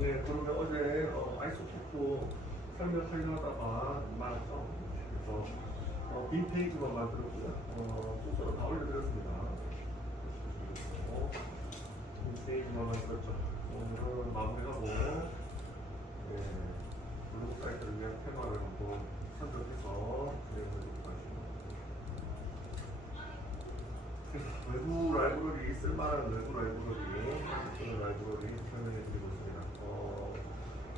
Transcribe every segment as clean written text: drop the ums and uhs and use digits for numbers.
네, 그러면 어제 아이소토프 설명하려다가 말았죠. 그래서 빈 페이지만 만들었고요. 순서로 다 올려드렸습니다. 빈 페이지만 만들었죠. 오늘은 마무리하고 블로그 사이트를 위한 테마를 한번 선정해서 진행해보도록 하겠습니다. 외부 라이브러리, 쓸만한 외부 라이브러리, 한국적인 라이브러리 설명해드리고 있습니다.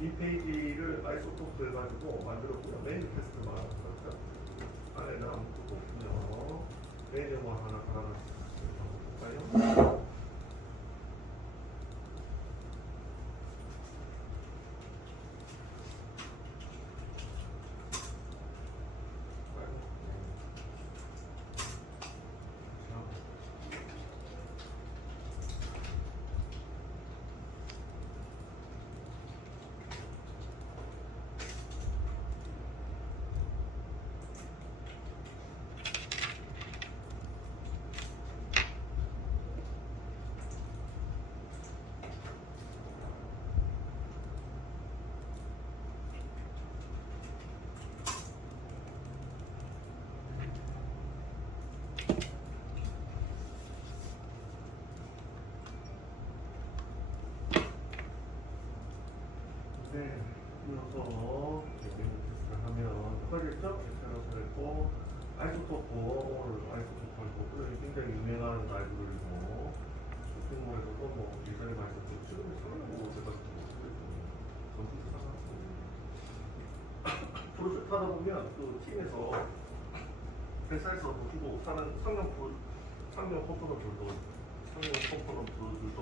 이 페이지를 아이소토프 해가지고 만들었고요. 메뉴 테스트만 그렇죠. 안에는 아무것도 없군요. 메뉴만 하나 달아놨을까요? 네, 이어서 메뉴 테스트를 하면 효과적이죠? 이렇게 했고 아이소토프, 오늘 아이소토프 할 거고요. 굉장히 유명한 라이브러리고 쇼핑몰에서도 뭐 예전에 많이 썼고 지금은 상당히 제가 컴퓨터 사놨고 프로젝트 하다 보면 그 팀에서 회사에서 주고 사는 상용 컴포넌트들도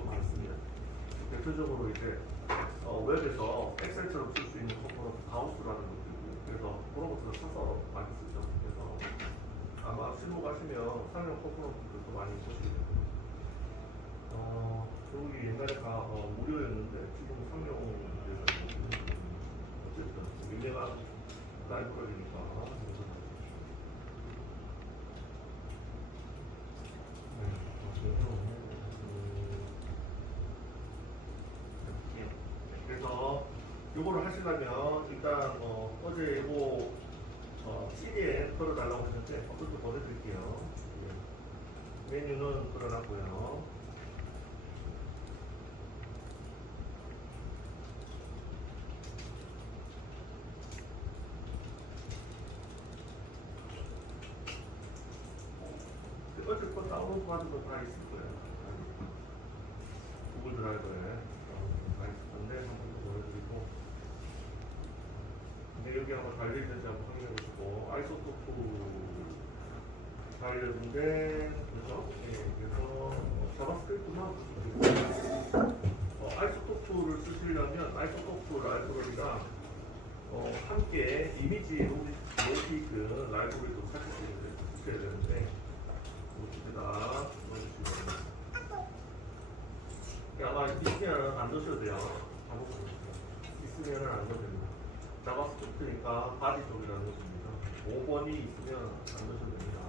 많습니다. 대표적으로 이제 웹에서 엑셀처럼 쓸 수 있는 컴포넌트 하우스라는 것도 있고 그래서 그런 것들을 사서 많이 쓰죠. 그래서 아마 실무 가시면 상용 컴포넌트들도 많이 보시게 됩니다. 여기 옛날에 다 무료였는데 지금 상용돼서 어쨌든 유명한 라이브러리니까 그래서 요거를 하시려면 일단 어제 이거 CD에 걸어달라고 하셨는데 그것도 보내드릴게요. 메뉴는 걸어놨고요. 어제 거 다운로드 받은 거 다 있을 거예요. 구글 드라이브에 다 있을 건데 한번 보여드리고 근데 여기 한번 달려있는지 한번 확인해 보시고 아이소토프 달렸는데 그죠? 그래서 자바스크립트만 아이소토프를 쓰시려면 아이소토프 라이브러리가 함께 이미지 로직 라이브러리도 같이 쓰셔야 되는데 이쪽에다 넣어주시면 됩니다. 아마 있으면 안 넣으셔도 돼요. 있으면 안 넣어도 됩니다. 자바스크립트니까 바디 쪽에다 넣어줍니다. 5번이 있으면 안 넣으셔도 됩니다.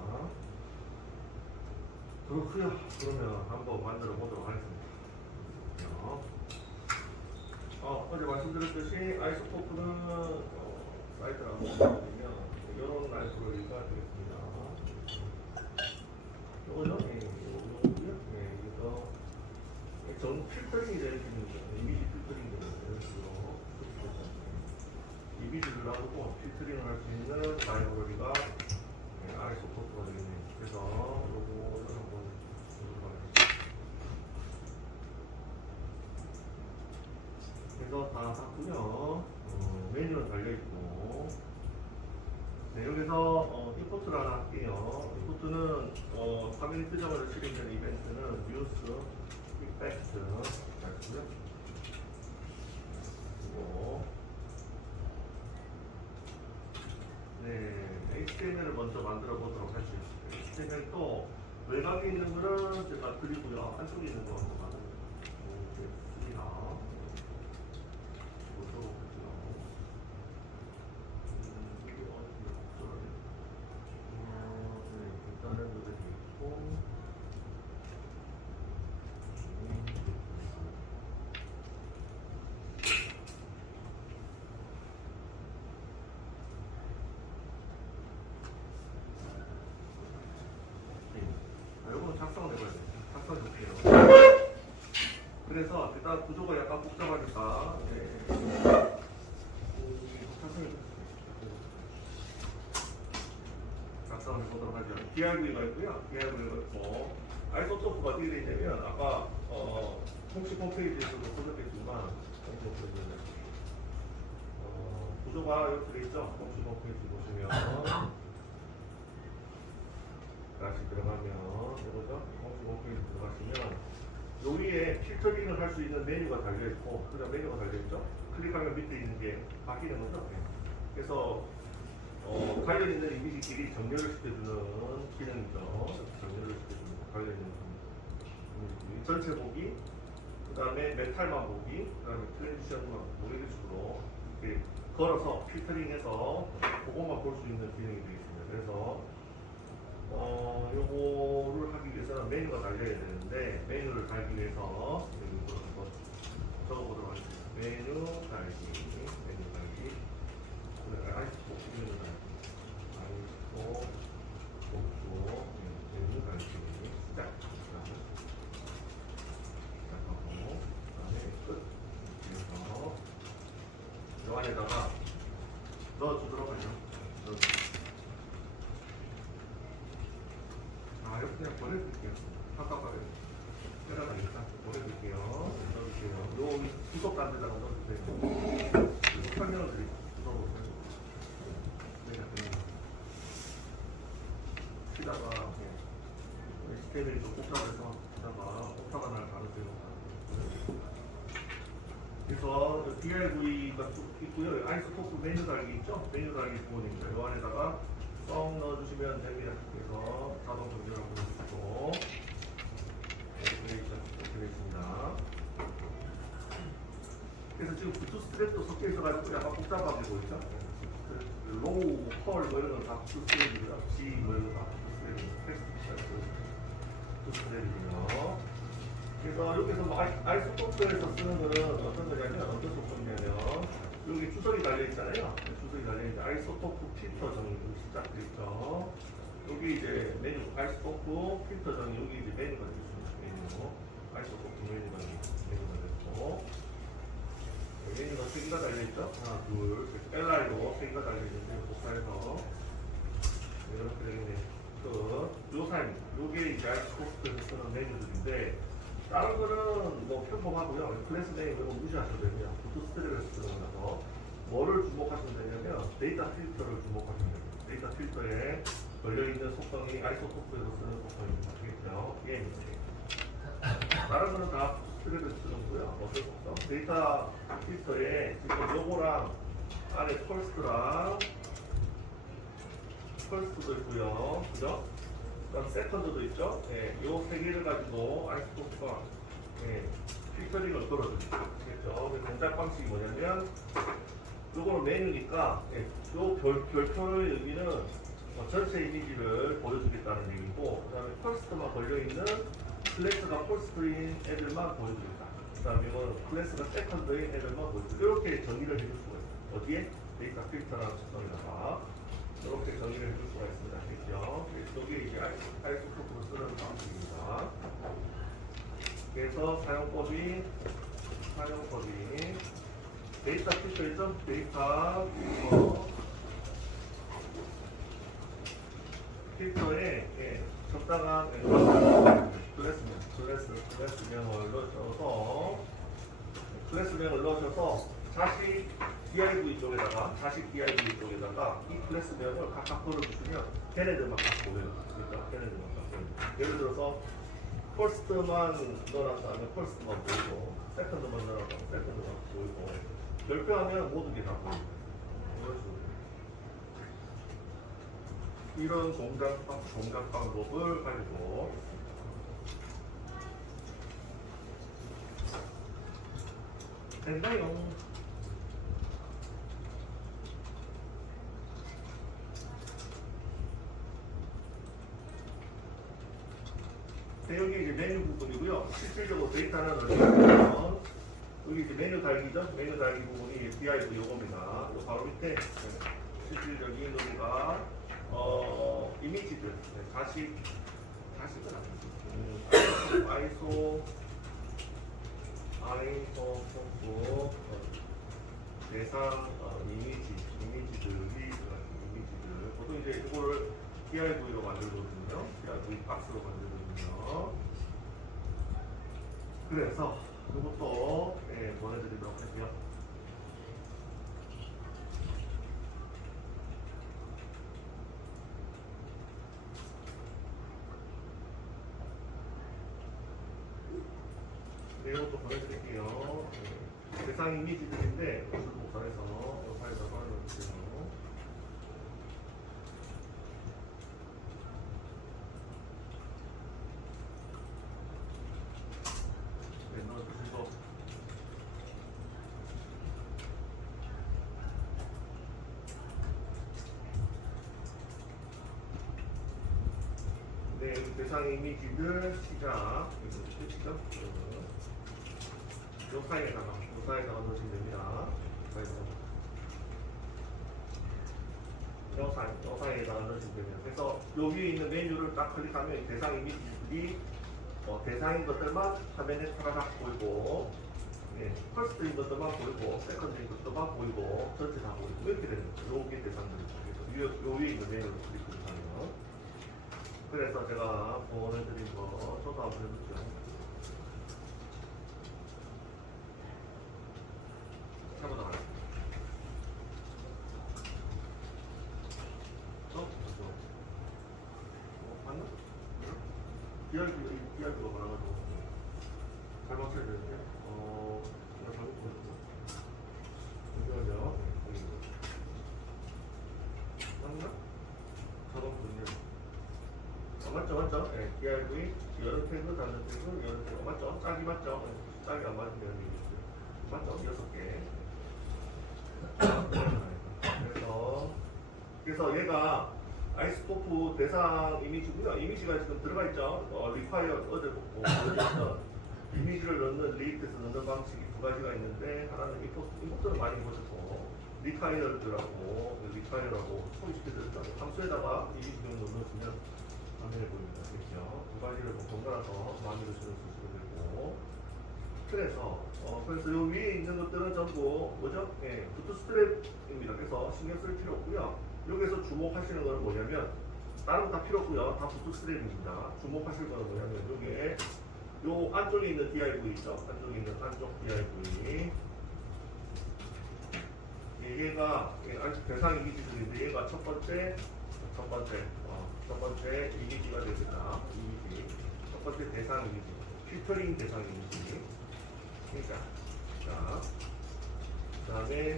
그렇고요. 그러면 한번 만들어 보도록 하겠습니다. 어제 말씀드렸듯이 아이소토프는 사이트라고 보시면 이런 라이브러리가 되겠습니다. 요거죠? 요거고요. 그래서 전 필터링이 되어 있는 거예요. 이미지 필터링이 되어 있는 식으로 이미지를 놔두고 필터링을 할 수 있는 라이브러리가 아이소토프가 되어 있네요. 그래서 요거를 한번 보도록 하겠습니다. 그래서 다 샀고요. 메뉴는 달려있고 네, 여기서 임포트를 하나 할게요. 임포트는 화면 표정으로 실행되는 이벤트는 뉴스, 이펙트 있고요. 그리고 네, HTML을 먼저 만들어 보도록 할 수 있습니다. HTML 또 외곽에 있는 거는 제가 드리고요. 안쪽에 있는 거 한번 만들어 보겠습니다. 보도록 하죠. DRV가 있고요. DRV가 있고 아이소토프가 어떻게 되어 있냐면 아까 공식 홈페이지에서도 써졌겠지만 구조가 이렇게 되어 있죠. 공식 홈페이지 보시면 다시 들어가면 이거죠. 공식 홈페이지 들어가시면 여기에 필터링을 할 수 있는 메뉴가 달려있고 그다음 메뉴가 달려있죠. 클릭하면 밑에 있는 게 바뀌는 거죠. 그래서 관련 있는 이미지끼리 정렬을 시켜주는 기능이죠. 정렬을 시켜주는 관련 있는 이미지 전체 보기, 그 다음에 메탈만 보기, 그 다음에 트랜지션만 보기 이런 식으로 이렇게 걸어서 필터링해서 그것만 볼 수 있는 기능이 되겠습니다. 그래서 요거를 하기 위해서는 메뉴가 달려야 되는데 메뉴를 달기 위해서 이걸 한번 적어보도록 하겠습니다. 메뉴 달기, 메뉴 달기. 아이스톡 메뉴 달기, 아이스톡 복구 메뉴 달기 시작하고 그다음에 끝. 그래서 요 안에다가 넣어주도록 하죠. 이렇게 그냥 보내드릴게요. 깜깜하게 빼라가니까 보내드릴게요. 넣어주세요. 요 구독 단에다가 넣어주세요. 설명을 드릴게요. 들어보세요. 내가 그냥 치다가 스케일이 좀 복잡해서 치다가 복잡한 날 다루세요. 그래서 DRV가 쭉 있고요. 아이소토프 메뉴 달기 있죠? 메뉴 달기 부분입니다. 요 안에다가 썩 넣어주시면 됩니다. 그래서 자동 정렬을 보내주시고 이렇게 되어 있습니다. 그래서 지금 부투 스트랩도 섞여 있어가지고 약간 복잡하게 보이죠? 로우, 펄 뭐 이런 건 다 부투 스트랩이고요. G 뭐 이런 건 다 부투 스트랩이고 부투 스트랩이고요. 그래서 여기서 뭐 아이소토프에서 쓰는 거는 어떤 거냐면 어떤 소프트냐면 여기 주석이 달려있잖아요. 주석이 달려있는데 아이소토프 필터 정의 시작돼 있죠. 여기 이제 메뉴 아이소토프 필터 정의 여기 이제 메뉴가 되겠습니다. 메뉴 아이소토프 메뉴가 되고 메뉴가 3개가 달려있죠. 하나 둘 LI로 3개가 달려있는데 복사해서 이렇게 되겠네요. 요 사입니다. 요게 이제 아이소토프에서 쓰는 메뉴들인데 다른 거는 뭐 평범하고요. 클래스 네임 이런 거 무시하셔도 됩니다. 부트 스트랩에서 쓰는 거라서 뭐를 주목하시면 되냐면 데이터 필터를 주목하시면 됩니다. 데이터 필터에 걸려있는 속성이 아이소토프에서 쓰는 속성이 바뀌겠죠. 예. 다른 거는 다 스트랩에서 쓰는 거고요. 어떤 속성? 데이터 필터에 지금 요거랑 안에 펄스트랑 펄스트도 있고요. 그죠? 그다음 세컨드도 있죠. 예, 요 세 개를 가지고 아이소토프가 필터링을 걸어줍니다. 아시겠죠? 동작 방식이 뭐냐면 요거는 메뉴니까 요 별표의 의미는 전체 이미지를 보여주겠다는 얘기고 그 다음에 펄스트만 걸려있는 클래스가 펄스트인 애들만 보여주겠다. 그 다음에 이건 클래스가 세컨드인 애들만 보여주겠다. 이렇게 정의를 해줄 수가 있어요. 어디에? 데이터 필터라는 측정에다가 이렇게 정의를 해줄 수가 있습니다. 아시겠죠? 이게 이제 아이소토프로 쓰는 방식입니다. 그래서 사용법이 데이터 필터이죠? 데이터 필터에 적당한 클래스명을 넣으셔서 자식 DIV 쪽에다가 이 클래스명을 각각 걸어주시면 걔네들만 각 보여요. 그러니까 걔네들만 각 보여요. 예를 들어서 퍼스트만 넣어놨다면 퍼스트만 보이고 세컨드만 넣어놨다면 세컨드만 보이고 별표하면 모든 게 다 보입니다. 이런 동작 방법을 가지고 됐나요? 여기 이제 메뉴 부분이고요. 실질적으로 데이터는 어디냐면 여기 이제 메뉴 달기죠. 메뉴 달기 부분이 DIV 요겁니다. 요 바로 밑에 실질적인 여기가 이미지들 자식은 아니죠. 아이소 복구 대상 이미지들 보통 이제 이거를 DIV로 만들거든요. DIV 박스로 만들거든요. 그래서 이것도 보내드리도록 할게요. 이것도 보내드릴게요. 대상 이미지들인데 이것을 복사해서 이 파일에다가 넣어주세요. 네, 넣어주시고 네, 대상 이미지들 시작. 이거 끝이죠? 요 사이에다가 넣으시면 됩니다. 요 사이에다가 넣으시면 됩니다. 그래서 요 위에 있는 메뉴를 딱 클릭하면 대상 이미지들이 대상인 것들만 화면에 타라락 보이고, 퍼스트인 것들만 보이고, 세컨드인 것들만 보이고, 전체 다 보이고 이렇게 되는 거죠. 요게 대상들입니다. 그래서 요 위에 있는 메뉴를 클릭하면 그래서 제가 보내드린 거 저도 한번 해볼게요. 한번 더 가요. 맞나? DRB가 많아가지고 잘 맞춰야 되는데 제가 잘못 보냈어. 잠시만요. 맞나? 자동 보이네. 맞죠? DRB 여러 태그, 다른 태그, 여러 태그 맞죠? 짝이 맞죠? 짝이 안 맞으면 맞죠? 6개. 그래서 얘가 아이스코프 대상 이미지고요. 이미지가 지금 들어가 있죠. require 어제 보고 이미지를 넣는 리액트에서 넣는 방식이 두 가지가 있는데 하나는 임포트를 많이 보셨고 required라고 소개시켜드렸다고 함수에다가 이미지를 넣으시면 화면에 보입니다. 그렇죠? 두 가지를 번갈아서 많이 넣으시면 되고 그래서 요 위에 있는 것들은 전부 뭐죠? 부트스트랩입니다. 그래서 신경 쓸 필요 없고요. 여기서 주목하시는 것은 뭐냐면 다른 거 다 필요 없고요. 다 부트스트랩입니다. 주목하실 거는 뭐냐면 여기에 요 안쪽에 있는 DIV 있죠? 안쪽에 있는 안쪽 DIV 얘가 대상 이미지들인데 얘가 첫 번째 이미지가 되겠다. 이미지 첫 번째 대상 이미지 필터링 대상 이미지 그러니까 자 그다음에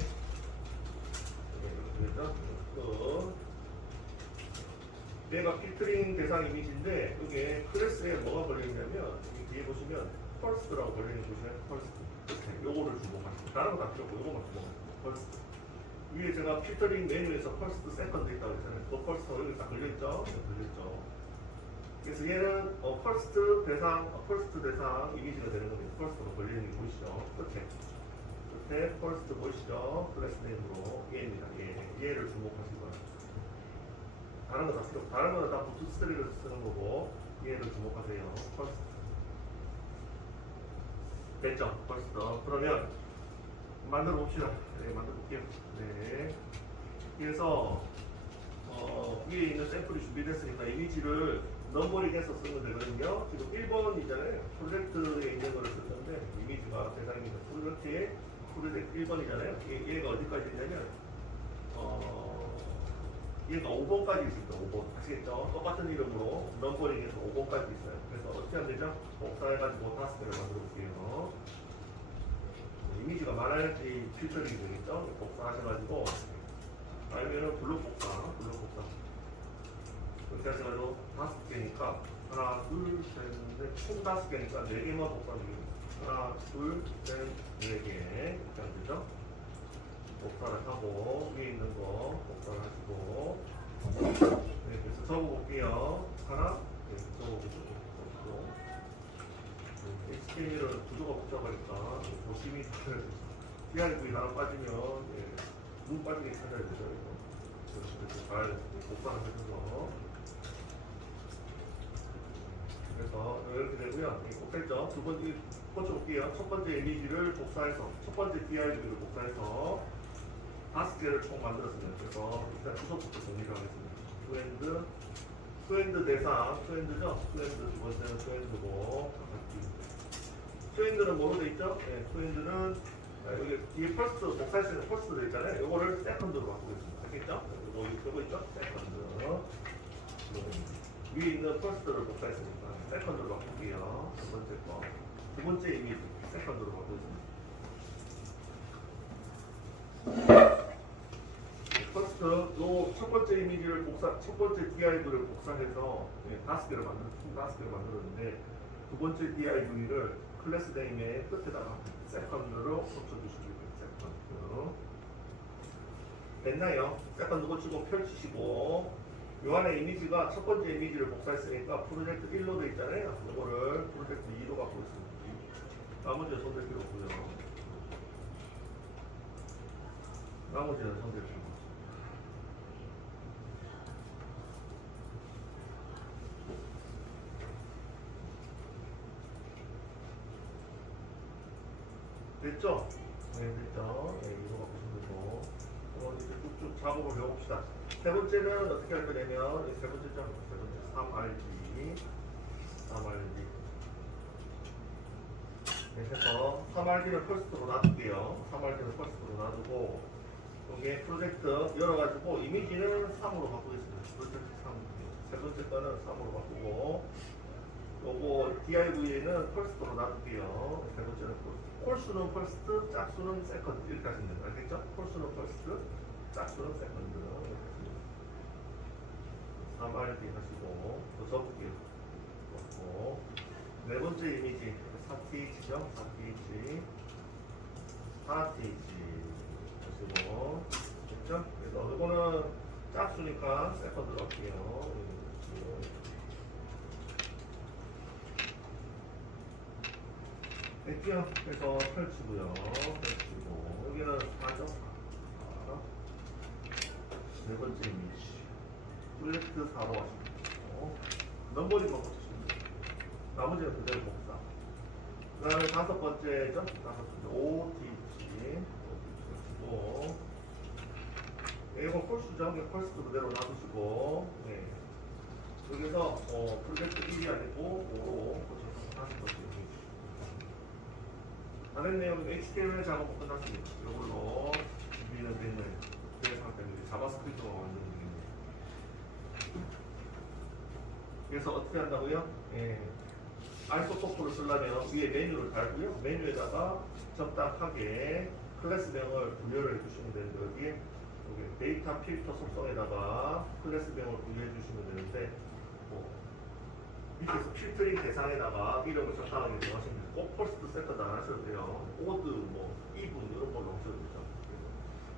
얘가 필터링 대상 이미지인데 이게 클래스에 뭐가 걸려있냐면 여기 뒤에 보시면 펄스트라고 걸려있는 보시면 펄스트 요거를 주목하시고 다른 거 다 필요 없고 요거만 주목하시고 펄스트 위에 제가 필터링 메뉴에서 펄스트 세컨드 있다고 했잖아요. 그 펄스트가 여기 딱 걸려있죠? 걸려있죠. 그래서 얘는 펄스트 대상 이미지가 되는 겁니다. 펄스트가 걸려있는 게 보이시죠? 끝에 펄스트 보이시죠? 클래스 네임으로 얘입니다. 얘를 주목하실 거예요. 다른 거 다 필요 없고 다른 거는 다 부트스트랩에서 쓰는 거고 얘를 주목하세요. 펄스트 됐죠? 펄스트 그러면 만들어 봅시다. 만들어 볼게요. 그래서 위에 있는 샘플이 준비됐으니까 이미지를 넘버링해서 쓰면 되거든요. 지금 1번이잖아요. 프로젝트에 있는 거를 쓸 건데 이미지가 대상입니다. 프로젝트 1번이잖아요. 얘가 어디까지 있냐면 얘가 5번까지 있습니다. 5번 아시겠죠? 똑같은 이름으로 넘버링해서 5번까지 있어요. 그래서 어떻게 하면 되죠? 복사해가지고 5개를 만들어 볼게요. 이미지가 많아야지 필터링이 되겠죠? 복사하셔가지고 아니면은 블록 복사 그렇게 하셔가지고 5개니까 하나 둘셋넷 총 5개니까 4개만 복사하면 됩니다. 하나 둘셋 4개 이렇게 하면 되죠? 복사를 하고 위에 있는 거 복사를 하시고 그래서 적어볼게요. 하나 적어보고 HTML은 구조가 복잡하니까 조심히 DRV 하나 빠지면 눈 빠지게 찾아야 되죠. 그래서 잘 복사를 해줘서 그래서 이렇게 되고요. 복사했죠. 두 번째 고쳐볼게요. 첫 번째 이미지를 복사해서 첫 번째 DRV를 복사해서 5개를 총 만들었습니다. 그래서 일단 주소부터 정리를 하겠습니다. 투엔드, 투엔드 대상, 투엔드죠? 투엔드 두 번째는 투엔드고, 투엔드는 뭐로 돼 있죠? 네, 투엔드는 여기 뒤에 퍼스트, 복사할 수 있는 퍼스트 돼 있잖아요. 요거를 세컨드로 바꾸겠습니다. 알겠죠? 요거 있죠? 세컨드. 위에 있는 퍼스트를 복사했으니까 세컨드로 바꿀게요. 첫 번째 거. 두 번째 이미지, 세컨드로 바꾸겠습니다. 퍼스트, 요 첫 번째 이미지를 첫 번째 DIV를 복사해서 다섯 개를 만들었는데 두 번째 DIV를 클래스 네임의 끝에다가 세컨드로 붙여주시면 돼요. 세컨드. 됐나요? 세컨드 고치고 펼치시고 요 안에 이미지가 첫 번째 이미지를 복사했으니까 프로젝트 1로 돼 있잖아요. 이거를 프로젝트 2로 갖고 있습니다. 나머지는 손댈 필요 없고요. 나머지는 손댈 필요 없습니다. 됐죠? 네, 됐죠? 네, 이거 갖고 싶은 거. 이제 쭉쭉 작업을 해봅시다. 세 번째는 어떻게 할 거냐면, 세 번째 점, 세 번째 3RG. 3RG. 네, 해서 3RG를 퍼스트로 놔둘게요. 3RG를 퍼스트로 놔두고, 여기에 프로젝트 열어가지고, 이미지는 3으로 바꾸겠습니다. 프로젝트 3. 세 번째 거는 3으로 바꾸고, 요거 DIV에는 퍼스트로 놔둘게요. 세 번째는 퍼스트. 콜수는 퍼스트, 짝수는 세컨드. 이렇게 하시면 됩니다. 알겠죠? 콜수는 퍼스트, 짝수는 세컨드. 3RD 하시고, 또 접을게요. 접고. 네 번째 이미지, 4TH죠? 4TH. 4TH. 하시고. 됐죠? 그래서 이거는 짝수니까 세컨드로 할게요. 됐죠? 그래서 펼치고요. 펼치고 여기는 4죠? 4. 네 번째 이미지 프로젝트 4로 하시고 넘버링만 고치시면 돼요. 나머지는 그대로 복사. 그 다음에 다섯 번째죠? 다섯 번째 OTH 하시고 이건 콜수죠? 콜수도 그대로 놔두시고 네. 여기서 프로젝트 1이 아니고 5로 고쳐서 다섯 번째 이미지 다른 내용은 HTML 작업은 끝났습니다. 이걸로 준비는 됐는 그런 상태입니다. 자바스크립트가 완전 되겠네요. 그래서 어떻게 한다고요? 아이소토프를 쓰려면 위에 메뉴를 달고요. 메뉴에다가 적당하게 클래스명을 분류를 해주시면 되는데 여기 데이터 필터 속성에다가 클래스명을 분류해 주시면 되는데 밑에서 필터링 대상에다가 이름을 적당하게 정하시면 돼요. 꼭 퍼스트 세컨드 안 하셔도 돼요. 오드, 이분 이런 걸로 하셔도 되죠.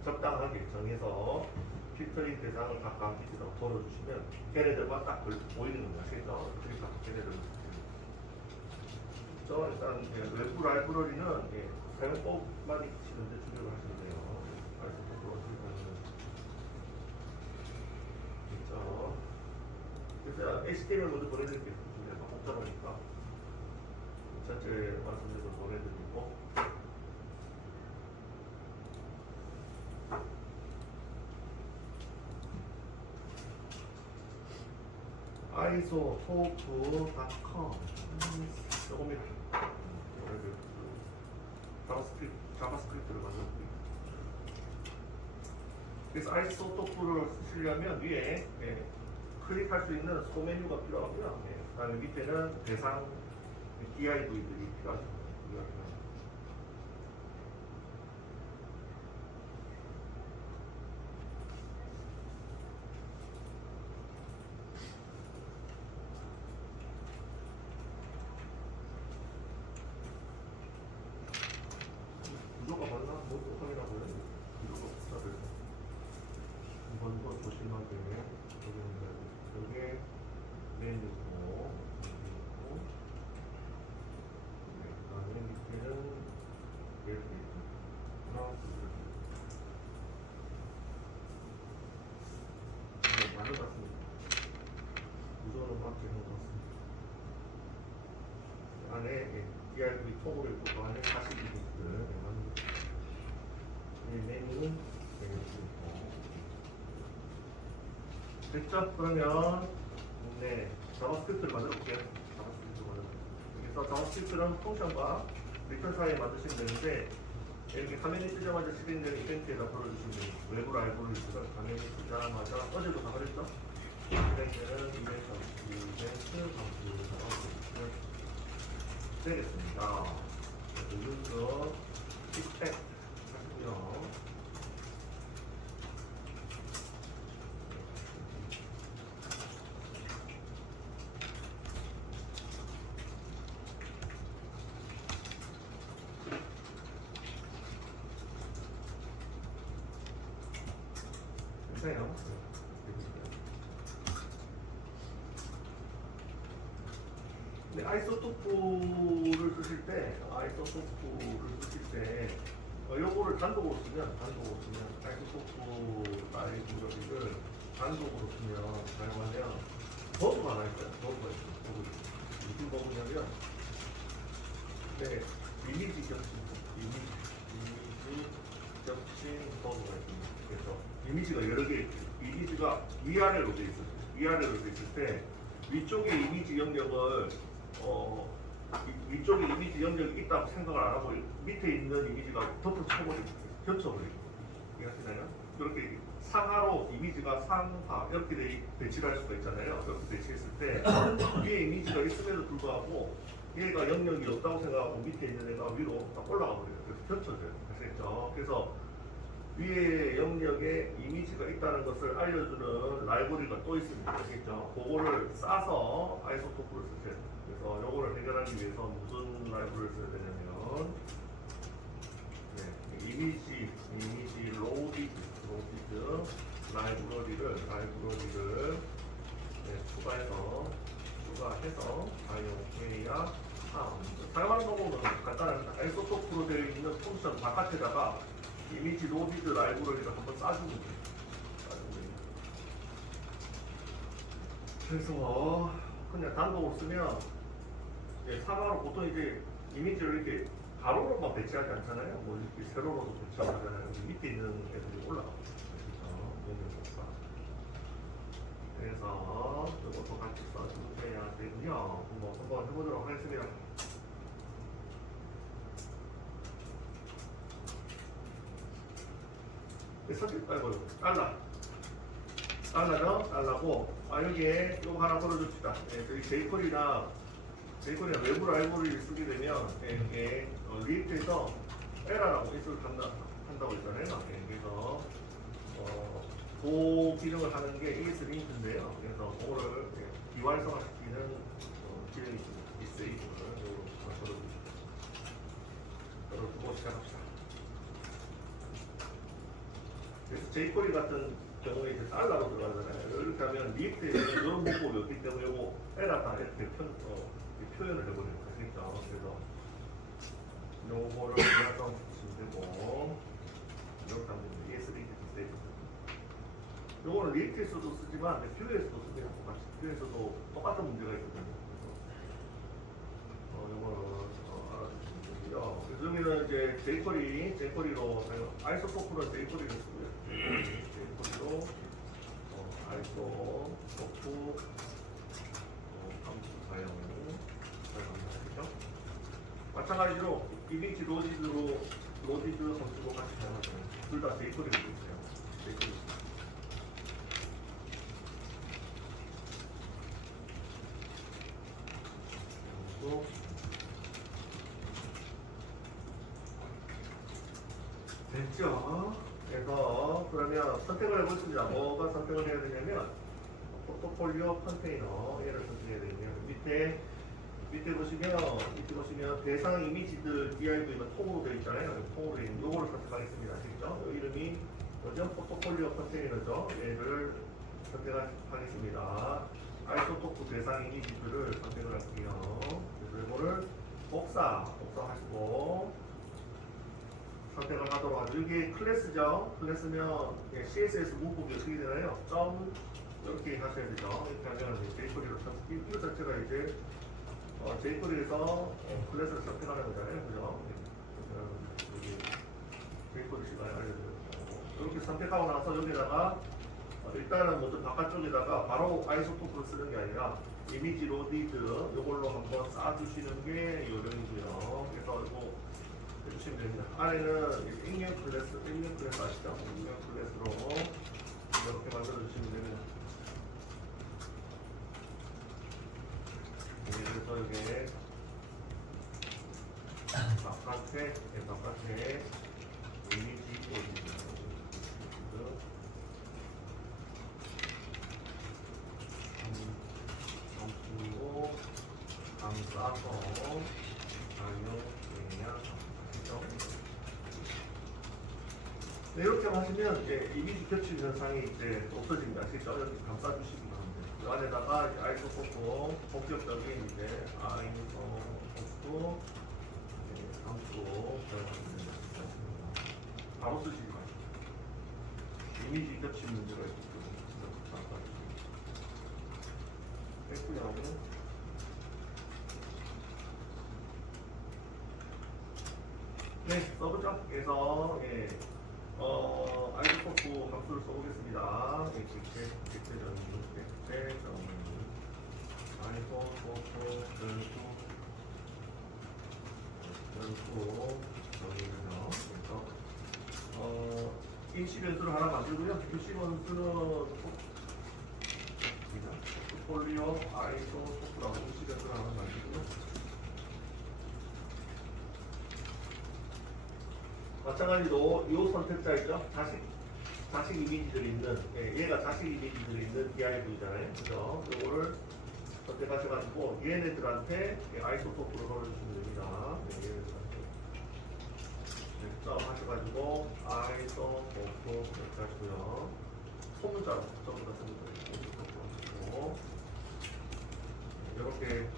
적당하게 정해서 필터링 대상을 각각 밑에다 걸어주시면 걔네들만 딱 보이는 겁니다. 아시겠죠? 그러니까 걔네들 일단 외부 라이브러리는 사용법만 익히시는데 주력을 하시면 돼요. 그렇죠? 그래서 HTML 먼저 보내드릴게요. 약간 복잡하니까 전체 완성돼서 보내드리고 isotope.com 조금이 자바스크립트를 만들었고요. 그래서 아이소토프를 쓰시려면 위에 클릭할 수 있는 소메뉴가 필요하고요. 그다음에 밑에는 대상 DIV들이 필요하죠. 구조가 맞나? 뭐 확인하고요. 구조가 다들 이번 거 조심하게 여기 메뉴고 그다음에 밑에는 이렇게 많은 것 같습니다. 구조는 맞게 한것 같습니다. 안에 DRV 톱으로 있고 안에 42비트 메뉴는 이렇게 있고 됐죠? 그러면 네 자바스크립트를 만들어 볼게요. 자바스크립트 만들어. 여기서 자바스크립트는 펑션과 리턴 사이에 만드시면 되는데 이렇게 화면이 뜨자마자 실행되는 이벤트에다 걸어주시면 돼요. 외부 라이브를 있어서 화면이 뜨자마자 어제도 다 그랬죠? 실행되는 이벤트 방식을 되겠습니다. 유저 픽백 하시고요. 괜찮아요. 네, 아이소토프를 쓰실 때, 요거를 단독으로 쓰면, 아이소토프 라이브러리를 단독으로 쓰면, 사용하면, 버그가 하나 있어요. 버그가 있어요. 무슨 버그냐면, 네, 이미지 겹친 버그가 있습니다. 그래서, 이미지가 여러 개, 이미지가 위아래로 돼 있어요. 위아래로 돼 있을 때, 위쪽에 이미지 영역을 위쪽에 이미지 영역이 있다고 생각을 안 하고 밑에 있는 이미지가 겹쳐버리고 이해하시나요? 이렇게 상하로 이미지가 상하 이렇게 배치를 할 수가 있잖아요. 이렇게 배치했을 때 위에 이미지가 있음에도 불구하고 얘가 영역이 없다고 생각하고 밑에 있는 애가 위로 딱 올라가 버려요. 그래서 겹쳐져요. 아시겠죠? 그래서 위에 영역에 이미지가 있다는 것을 알려주는 라이브러리가 또 있습니다. 아시겠죠? 그거를 싸서 아이소토프를 쓰세요. 그래서 요거를 해결하기 위해서 무슨 라이브러리를 써야 되냐면 네, 이미지 로디드 라이브러리를 네, 추가해서 사용해야 사용하는 방법은 간단합니다. 아이소토프로 되어 있는 펑션 바깥에다가 이미지 로디드 라이브러리를 한번 싸주면 돼요. 그래서 그냥 단독으로 쓰면 사과로 보통 이제 이미지를 이렇게 가로로만 배치하지 않잖아요. 뭐 이렇게 세로로도 배치하고 하잖아요. 밑에 있는 애들이 올라가요. 그래서 이것도 같이 써주셔야 되고요. 한번 해보도록 하겠습니다. 달라고 여기에 요거 하나 걸어줍시다. 저희 jQuery나 외부 라이브러리를 쓰게 되면 이게 리액트에서 에러라고 인스톨 한다고 했잖아요. 그래서 그 기능을 하는 게 ESLint인데요. 그래서 그거를 비활성화시키는 기능이 있습니다. ESLint를 걸어주고 시작합시다. 그래서 jQuery 같은 경우에 이제 달러로 들어가잖아요. 이렇게 하면 리액트에 이런 문법이 없기 때문에 이거 에러 다 이렇게 표현을 해버리는 거니까. 그래서 요거를 비활성화시키면 되고 이렇게 하면 ESLint 디스플레이. 요거는 리액트에서도 쓰지만 뷰에서도 쓰면 뷰에서도 똑같은 문제가 있거든요. 그래서 요거를 알아주시면 되고요. 여기는 이제 jQuery로 아이소토프는 jQuery를 쓰고요. jQuery로 아이소토프 함수 사용합니다. 마찬가지로 이미지 로디드 함수도 같이 사용하잖아요. 둘 다 jQuery를 쓰고 있어요. 됐죠? 그래서 그러면 선택을 해보겠습니다. 뭐가 선택을 해야 되냐면 포트폴리오 컨테이너 얘를 선택해야 되겠네요. 밑에 보시면 대상 이미지들 DIV는 통으로 되어 있잖아요. 통으로 있는 요거를 선택하겠습니다. 아시겠죠? 이름이 뭐죠? 포트폴리오 컨테이너죠. 얘를 선택하겠습니다. 아이소토프 대상 이미지들을 선택을 할게요. 그래서 이거를 복사하시고 선택을 하도록 하죠. 이게 클래스죠. 클래스면 CSS 문법이 어떻게 되나요? 점 이렇게 하셔야 되죠. 이렇게 하면 jQuery로 이거 자체가 이제 jQuery에서 클래스를 선택하는 거잖아요. 그죠? 여기 jQuery 시간에 알려드렸고 이렇게 선택하고 나서 여기다가 일단은 먼저 바깥쪽에다가 바로 아이소토프를 쓰는 게 아니라 이미지 로디드 이걸로 한번 쌓아주시는 게 요령이고요. 그래서 이거 해주시면 됩니다. 안에는 익명 클래스 아시죠? 익명 클래스로 이렇게 만들어주시면 됩니다. 그래서 이게 바깥에 이미지 로디드 그리고 감싸서 방역해야 하죠. 네, 이렇게 하시면 이제 이미지 겹침 현상이 이제 없어집니다. 아시죠? 이렇게 감싸주시기만 하면 돼요. 그 안에다가 이제 아이소토프 본격적인 이제 아이소토프 감수 들어가시면 됩니다. 바로 쓰시지 마시고 이미지 겹침 문제가 있기 때문에 진짜 감싸주시고 했고요. 네, 써보죠. 그래서 아이소토프 함수를 써보겠습니다. 객체 정의 아이소토프 변수 정의는요. 그래서 인시 변수를 하나 만들고요. 교시 변수는 포트폴리오 아이소토프라고 인시 변수를 하나 만들고요. 마찬가지로 이 선택자이죠. 자식 이미지들이 있는, 얘가 자식 이미지들이 있는 DIV잖아요. 그죠? 이거를 선택하셔가지고 얘네들한테 아이소토프를 넣어주시면 됩니다. 얘네들한테. 하셔가지고 아이소토프 이렇게 하시고요. 소문자로 전부 다 소문자로 이렇게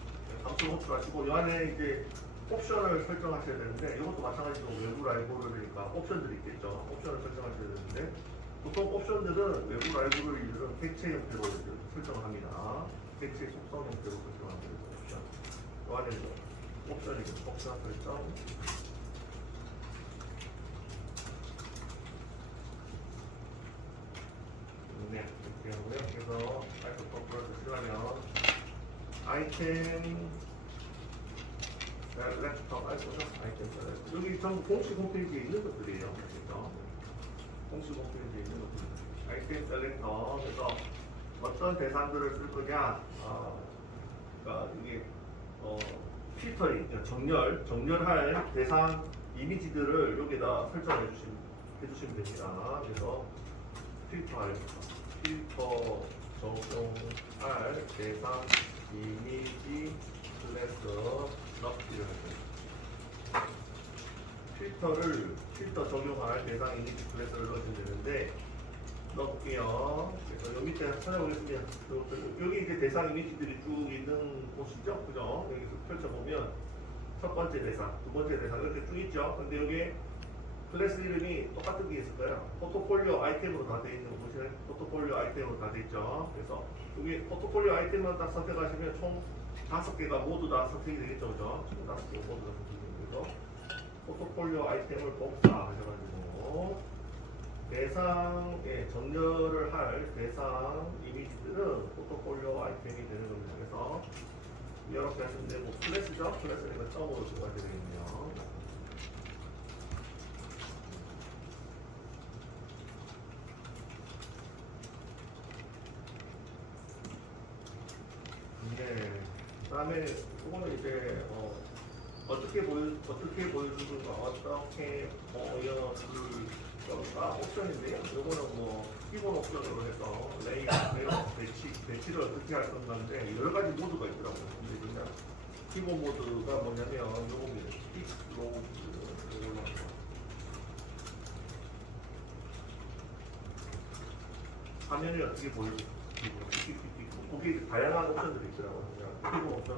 감수 호출을 하시고 이 안에 이제 옵션을 설정하셔야 되는데 이것도 마찬가지로 외부 라이브러리니까 옵션들이 있겠죠. 옵션을 설정하셔야 되는데 보통 옵션들은 외부 라이브러리들은 객체 형태로 설정을 합니다. 객체 속성 형태로 설정하는 옵션. 이 안에 옵션이고 옵션 설정. 네, 이렇게 하고요. 그래서 아이소토프를 쓰시려면 아이템 여기 전 공식 홈페이지에 있는 것들이에요. 그렇죠? 공식 홈페이지에 있는 것들. 아이템 셀렉터. 그래서 어떤 대상들을 쓸 거냐. 그러니까 이게 필터링, 정렬할 대상 이미지들을 여기다 설정해 주시면 됩니다. 그래서 필터 적용할 대상 이미지 클래스 넣기를 하죠. 필터 적용할 대상 이미지 클래스를 넣으시면 되는데 넣을게요. 그래서 여기 밑에 찾아보겠습니다. 여기 이제 대상 이미지들이 쭉 있는 곳이죠, 그죠? 여기서 펼쳐보면 첫 번째 대상, 두 번째 대상 이렇게 쭉 있죠. 근데 여기 클래스 이름이 똑같은 게 있을 거예요. 포트폴리오 아이템으로 다 되어 있는 거 보시나요? 포트폴리오 아이템으로 다 되어 있죠. 그래서 여기 포트폴리오 아이템만 딱 선택하시면 총 5개가 모두 다 선택이 되겠죠, 그죠? 총 5개 모두 다 선택이 되죠. 포트폴리오 아이템을 복사하셔가지고 대상에 정렬을 할 대상 이미지들은 포트폴리오 아이템이 되는 겁니다. 그래서 이렇게 하시면 되고 클래스죠? 클래스니까 점으로 들어가야 되겠네요. 네. 그다음에 이거는 이제 어떻게 보여주는가 어떻게 보여줄 건가 옵션인데요. 이거는 뭐 기본 옵션으로 해서 레이어 배치를 어떻게 할 건가인데 여러 가지 모드가 있더라고요. 근데 그냥 기본 모드가 뭐냐면 요겁니다. 픽 로그 이걸로 화면이 어떻게 보여줄지 거기 다양한 옵션들이 있더라고요. 기본 옵션,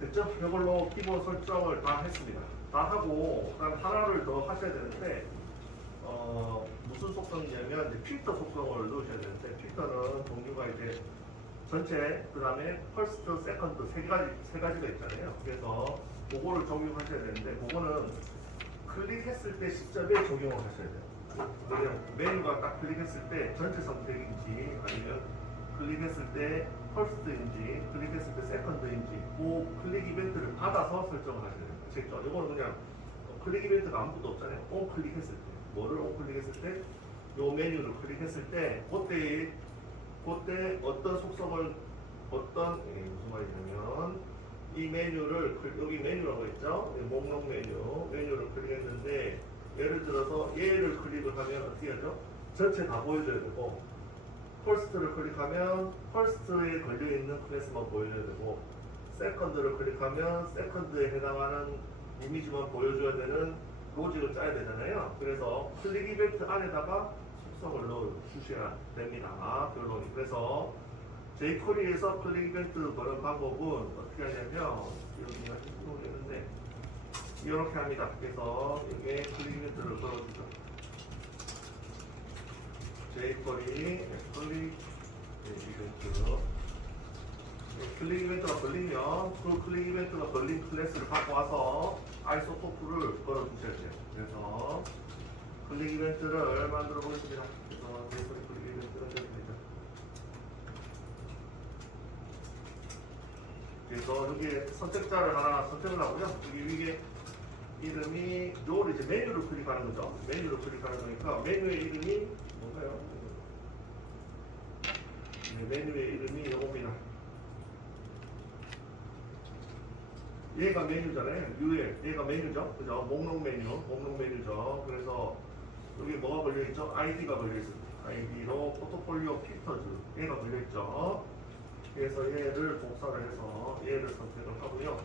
됐죠? 이걸로 키보드 설정을 다 했습니다. 다 하고 그다음 하나를 더 하셔야 되는데 무슨 속성이냐면 이제 필터 속성을 넣으셔야 되는데 필터는 종류가 이제 전체 그다음에 퍼스트, 세컨드 세 가지가 있잖아요. 그래서 그거를 적용하셔야 되는데 그거는 클릭했을 때 시점에 적용을 하셔야 돼요. 그냥 메뉴가 딱 클릭했을 때 전체 선택인지 아니면 클릭했을 때 퍼스트인지 클릭했을 때 세컨드인지 그 클릭 이벤트를 받아서 설정을 하셔야 돼요. 아시겠죠? 이거는 그냥 클릭 이벤트가 아무것도 없잖아요. 온 클릭했을 때 뭐를 온 클릭했을 때 요 메뉴를 클릭했을 때 그때 어떤 속성을 어떤 무슨 말이냐면 이 메뉴를 여기 메뉴라고 했죠? 목록 메뉴를 클릭했는데 예를 들어서 얘를 클릭을 하면 어떻게 하죠? 전체 다 보여줘야 되고 퍼스트를 클릭하면 퍼스트에 걸려있는 클래스만 보여줘야 되고 세컨드를 클릭하면 세컨드에 해당하는 이미지만 보여줘야 되는 로직을 짜야 되잖아요. 그래서 클릭 이벤트 안에다가 속성을 넣어주셔야 됩니다. 결론이. 그래서 jQuery에서 클릭 이벤트 거는 방법은 어떻게 하냐면 여기가 했는데 이렇게 합니다. 그래서 여기에 클릭 이벤트를 걸어주죠. jQuery 클릭 이벤트 클릭 이벤트가 걸리면 그 클릭 이벤트가 걸린 클래스를 갖고 와서 아이소토프를 걸어주셔야 돼요. 그래서 클릭 이벤트를 만들어 보겠습니다. 그래서 jQuery 클릭 이벤트를 이렇게 되죠. 그래서 여기에 선택자를 하나 선택을 하고요. 여기 위에 이름이 요걸 이제 메뉴를 클릭하는 거죠. 메뉴를 클릭하는 거니까 메뉴의 이름이 뭔가요? 네, 메뉴의 이름이 요겁니다. 얘가 메뉴잖아요. 얘가 메뉴죠. 그죠? 목록 메뉴죠. 그래서 여기 뭐가 걸려있죠? ID가 걸려있습니다. ID로 포트폴리오 피터즈 얘가 걸려있죠. 그래서 얘를 복사를 해서 얘를 선택을 하고요.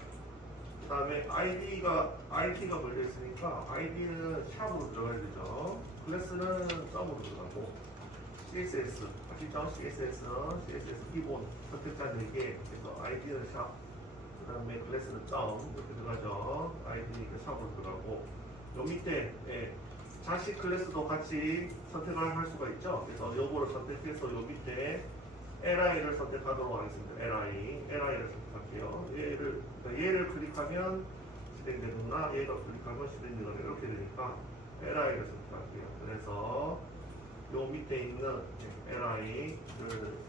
그 다음에 ID가 걸려있으니까 ID는 샵으로 들어가야 되죠. 클래스는 점으로 들어가고 CSS 아시죠? CSS 기본 선택자 4개 그래서 ID는 샵 그 다음에 클래스는 점 이렇게 들어가죠. ID니까 샵으로 들어가고 요 밑에 자식 클래스도 같이 선택을 할 수가 있죠. 그래서 요거를 선택해서 요 밑에 li를 선택하도록 하겠습니다. li를 선택할게요. 얘를 클릭하면 실행되는구나. 얘가 클릭하면 실행되거나 이렇게 되니까 li를 선택할게요. 그래서 요 밑에 있는 li를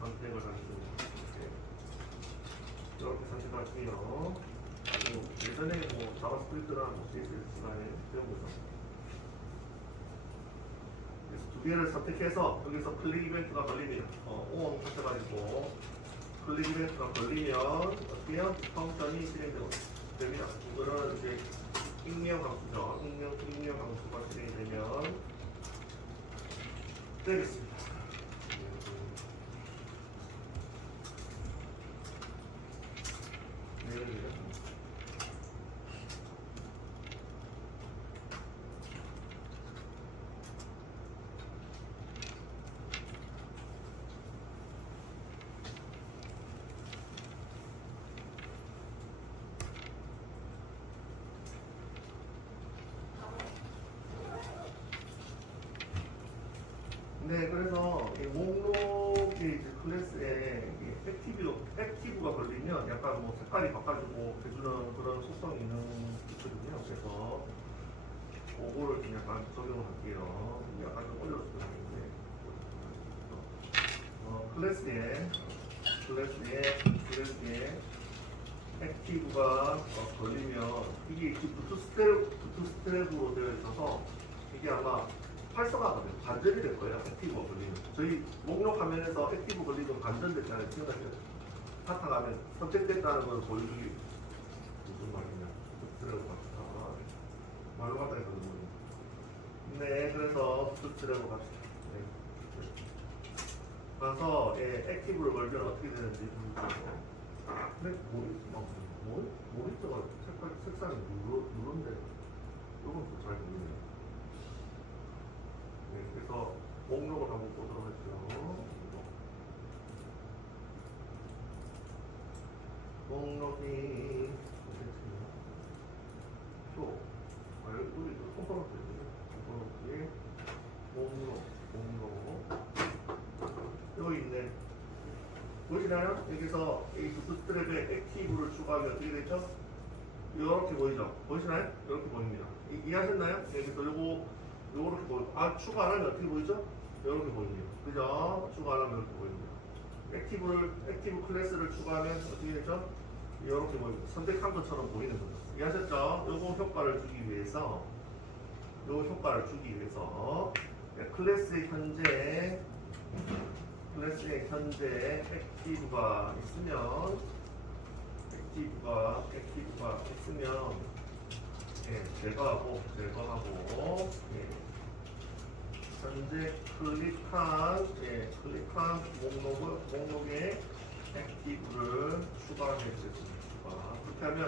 선택을 하겠습니다. 이렇게 선택할게요. 예전에 뭐 자바스크립트나 CSS 시간에 배운 거죠. 그래서 두 개를 선택해서 여기서 클릭 이벤트가 걸립니다. on 하셔가지고 클릭 이벤트가 걸리면 어떻게 해요? 펑션이 실행됩니다. 이거는 이제 익명 함수죠. 익명 함수가 실행되면 되겠습니다. 네, 그래서 이 목록의 이제 클래스에 액티브가 걸리면 약간 뭐 색깔이 바꿔주고 해주는 그런 속성이 있거든요. 그래서 그거를 좀 약간 적용을 할게요. 약간 좀 어려웠을 것 같은데 클래스에 액티브가 걸리면 이게 부트스트랩으로 되어 있어서 이게 아마 활성화가 돼요. 반전이 될 거예요. 액티브가 걸리면. 저희 목록 화면에서 액티브 걸리면 반전됐잖아요. 기억나세요? 바탕화면 선택됐다는 걸 보여주기 무슨 말이냐. 부트스트랩으로 갑시다. 말로 갖다 해서 모르겠네. 네, 그래서 부트스트랩으로 갑시다. 네. 가서 액티브를 걸면 어떻게 되는지 근데 모니터가 색상이 누른데 이건 또 잘 모르네요. 네, 그래서 목록을 한번 보도록 하죠. 목록이 또 우리 컴포넌트에 목록 여기 있네. 보이시나요? 여기서 이 부트스트랩에 액티브를 추가하면 어떻게 되죠? 이렇게 보이죠? 보이시나요? 이렇게 보입니다. 이해하셨나요? 여기서 요거 요렇게 보이고, 추가 안 하면 어떻게 보이죠? 이렇게 보입니다. 그죠? 추가 안 하면 이렇게 보입니다. 액티브 클래스를 추가하면 어떻게 되죠? 이렇게 보입니다. 선택한 것처럼 보이는 거죠. 이해하셨죠? 요거 효과를 주기 위해서, 네, 클래스의 현재 액티브가 있으면, 예, 제거하고, 예, 현재 클릭한 목록에 액티브를 추가해 주겠습니다. 그렇게 하면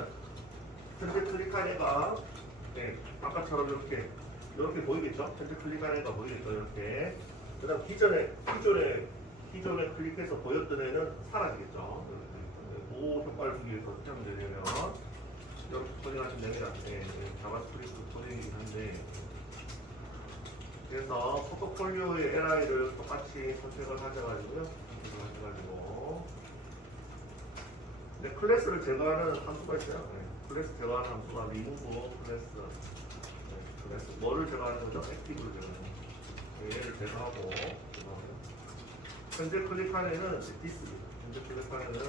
현재 클릭한 애가, 네, 아까처럼 이렇게 보이겠죠? 현재 클릭한 애가 보이겠죠? 이렇게. 그다음 기존에 클릭해서 보였던 애는 사라지겠죠? 그 효과를 주기 위해서 어떻게 하면 되냐면 이렇게 코딩하시면 됩니다. 네, 자바스크립트 코딩이긴 한데, 그래서 포트폴리오의 LI를 똑같이 선택을 하셔가지고요. 네, 클래스를 제거하는 함수가 있어요. 네, 클래스 제거하는 함수가 remove 클래스. 뭐를 제거하는 거죠? 액티브를 제거하는 거죠. 네, 얘를 제거하고, 현재 클릭한 애는 this. 이렇게 해가지고,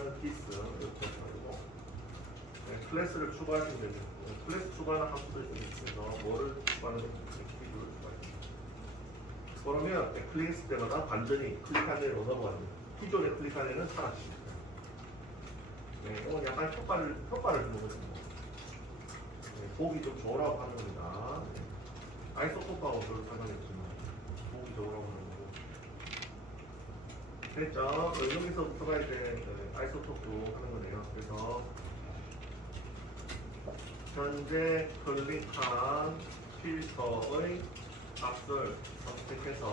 네, 클래스를 추가하시면 되죠. 네, 클래스 추가하는 함수도 있어서 뭐를 추가하는 거죠? 액티브를 추가합니다. 그러면 클릭했을 때마다 완전히 클릭한 애로 넘어갑니다. 기존에 클릭한 애는 사라집니다. 네, 이건 약간 효과를 주는 거죠. 네, 보기 좀 좋으라고 하는 겁니다. 네. 아이소토프하고 별로 상관없지만 보기 좋으라고 하는 거고. 됐죠? 여기서부터가 이제 아이소토프 하는 거네요. 그래서 현재 클릭한 필터의 값을 선택해서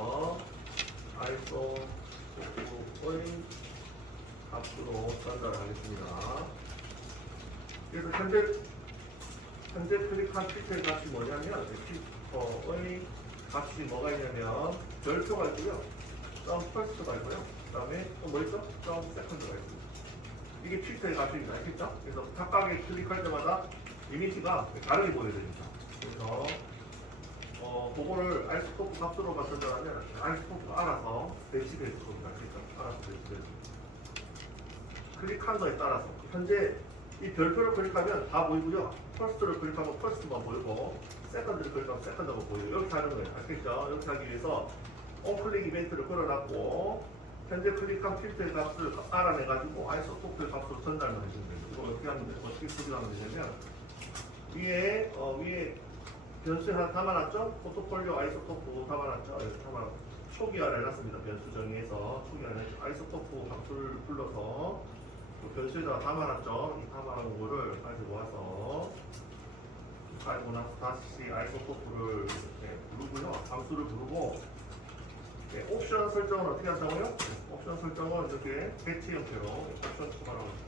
아이소토프의 값으로 전달하겠습니다. 그래서 현재 클릭한 필터의 값이 뭐냐면, 필터의 값이 뭐가 있냐면 별표가 있고요, 퍼스트가 있고요, 그 다음에 또 뭐 있죠? 세컨드가 있습니다. 이게 필터의 값입니다. 알겠죠? 그래서 각각에 클릭할 때마다 이미지가 다르게 보여야 됩니다. 그래서 그거를 아이소토프 값으로만 전달하면 아이소토프가 알아서 배치될 겁니다. 그러니까 알아서 배치될 겁니다. 클릭한 거에 따라서 현재 이 별표를 클릭하면 다 보이고요, 퍼스트를 클릭하면 퍼스트만 보이고, 세컨드를 클릭하면 세컨드가 보여요. 이렇게 하는 거예요. 아시겠죠? 이렇게 하기 위해서 onClick 이벤트를 걸어놨고, 현재 클릭한 필터의 값을 알아내가지고 아이소토프의 값으로 전달만 해주면 돼요. 이걸 어떻게 수정하면 되냐면, 위에 변수 하나 담아놨죠? 포트폴리오 아이소토프 담아놨죠? 이렇게 초기화를 해놨습니다. 변수 정의해서 초기화를 아이소토프 값을 불러서 변수에다가 담아놨죠? 이 담아놓은 거를 가지고 와서 다시 아이소토프를 이렇게 부르고요. 함수를 부르고, 네, 옵션 설정은 어떻게 한다고요? 네, 옵션 설정은 이렇게 배치 형태로 옵션 추가라고 합니다.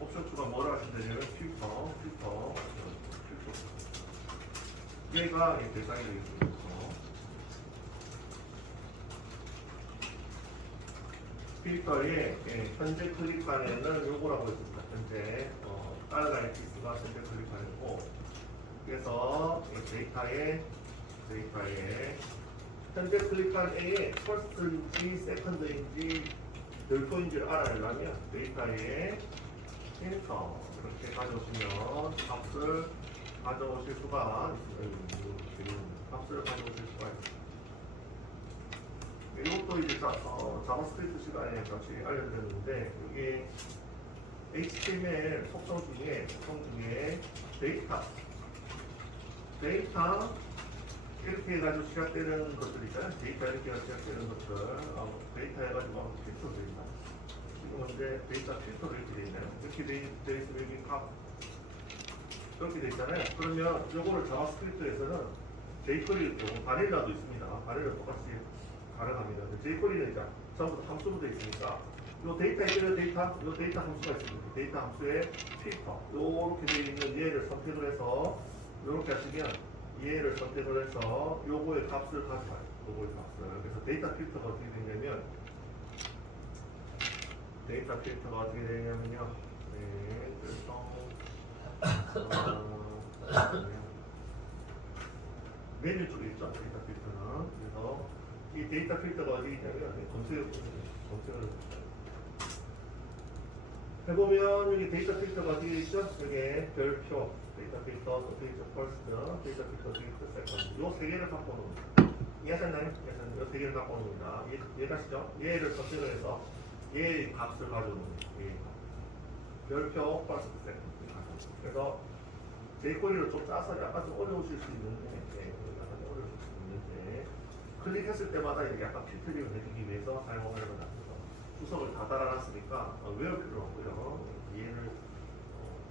옵션 추가 뭐라 하시면 되냐면 필터. 얘가 대상이 되겠습니다. 필터에 현재 클릭칸에는 요거라고 했습니다. 현재 달러이티스가 현재 클릭칸이고, 그래서 데이터에 현재 클릭한 A에 퍼스트인지 세컨드인지 별표인지를 알아내려면 데이터에 필터 이렇게 가져오시면 값을 가져오실 수가 있습니다. 값을 가져오실 수가 있습니다. 이것도 이제 자바스크립트 시간에 같이 알려드렸는데, 이게 HTML 속성 중에 데이터 이렇게 해가지고 시작되는 것들 있잖아요. 데이터 이렇게 해서 시작되는 것들, 데이터 해가지고 필터 데이터. 지금 현재 데이터 필터로 이렇게 돼 있나요? 이렇게 돼 있으면 여기 값 이렇게 돼 있잖아요. 그러면 요거를 자바스크립트에서는 jQuery 바닐라도 있습니다. 바닐라 똑같이 가능합니다. jQuery는 이제 전부 다 함수로 되어 있으니까 요 데이터 있잖아요. 요 데이터 함수가 있습니다. 데이터 함수에 필터 요렇게 되어 있는 얘를 선택을 해서 요렇게 하시면 얘를 선택을 해서 요거의 값을 가져와요. 요거의 값을. 그래서 데이터 필터가 어떻게 되냐면 네, 그래서 메뉴 쪽에 있죠. 데이터 필터는. 그래서 이 데이터 필터가 어디 있냐면 검색을 해보면 여기 데이터 필터가 어디 있죠? 여기 별표 데이터 필터, 또 데이터 퍼스트, 데이터 필터, 데이터 세컨드 요 세 개를 바꿔놓은 겁니다. 이해하셨나요? 요 세 개를 바꿔놓은 겁니다. 이해가시죠? 얘를 선택을 해서 얘의 값을 가져오는 거예요. 별표, 퍼스트, 세컨드 그래서 jQuery로 좀 짜서 약간 좀 어려우실 수 있는데 약간 좀 어려우실 수 있는데 클릭했을 때마다 이렇게 약간 필터링을 해주기 위해서 사용을 하는 거다. 주석을 다 달아놨으니까 외울 필요 없고요. 이해를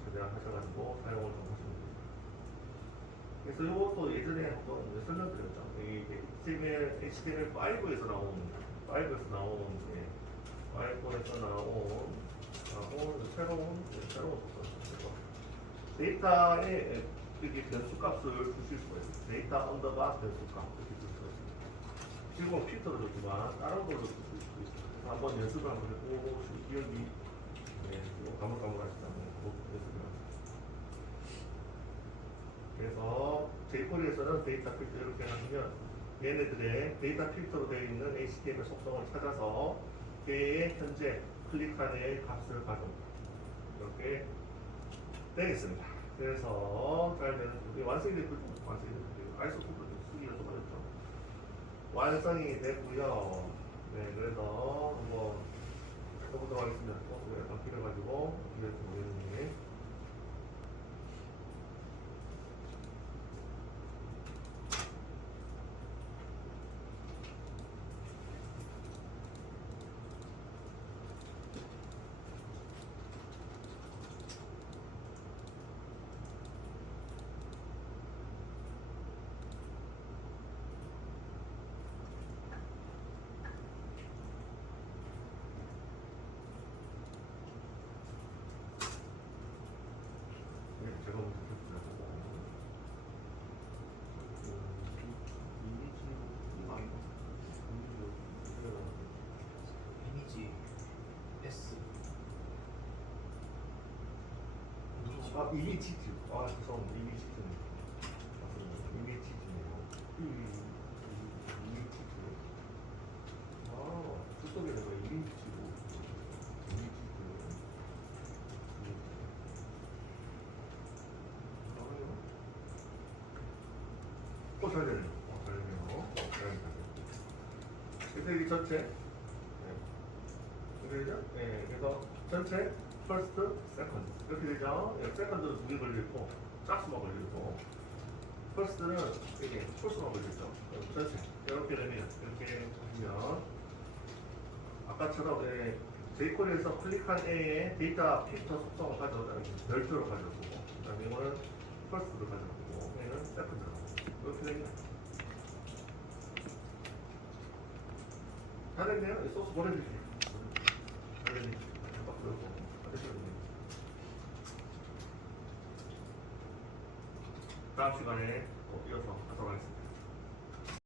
최대한 하셔가지고 사용을 좀 하시면 됩니다. 그래서 이것도 예전에 한번 설명드렸죠. 이 HTML5에서 나온 5에서 나온 새로운 속성. 데이터에 여기 변수값을 주실 수가 있어요. 데이터 언더바 변수값 이렇게 줄 수가 있습니다. 지금은 필터로 줬지만 다른 걸로 줄 수 있어요. 그래서 한번 연습을 한번 해보시면 기억이 가물가물하시다면 연습을 하세요. 그래서 jQuery에서는 데이터 필터 이렇게 하시면 얘네들의 데이터 필터로 되어 있는 HTML 속성을 찾아서 걔의 현재 클릭한 애의 값을 가져옵니다. 이렇게 되겠습니다. 그래서 잘 되는 완성이 됐고요. 아이소토도 쓰기가 좀 어렵죠. 완성이 됐고요. 네, 그래서 한번 해보도록 하겠습니다. 소스가 약간 길어가지고 이해할지 모르겠는데. 제가 먼저 드렸고 이미지 S 이미지즈 죄송합니다. 이미지즈네. 맞습니다. 이미지즈네요. 이미지즈 출석에 내가 이미지즈고 잘 되네요. 잘 되네요. 그래서 이 전체 그래죠? 네, 그래서 전체 first, second 이렇게 되죠. second는 두 개 걸려있고 짝수만 걸려있고 first는 이게 초수만 걸려있죠. 전체 이렇게 되면 이렇게 보면 아까처럼 jQuery에서 클릭한 A의 데이터 필터 속성을 가져오다는 별표로 가져오고 그 다음에 이거는 first를 가져오고 얘는 second를 이렇게 되면 다 됐네요. 이 소스 보내주세요. 다 됐네요. 다음 시간에 이어서 하도록 하겠습니다.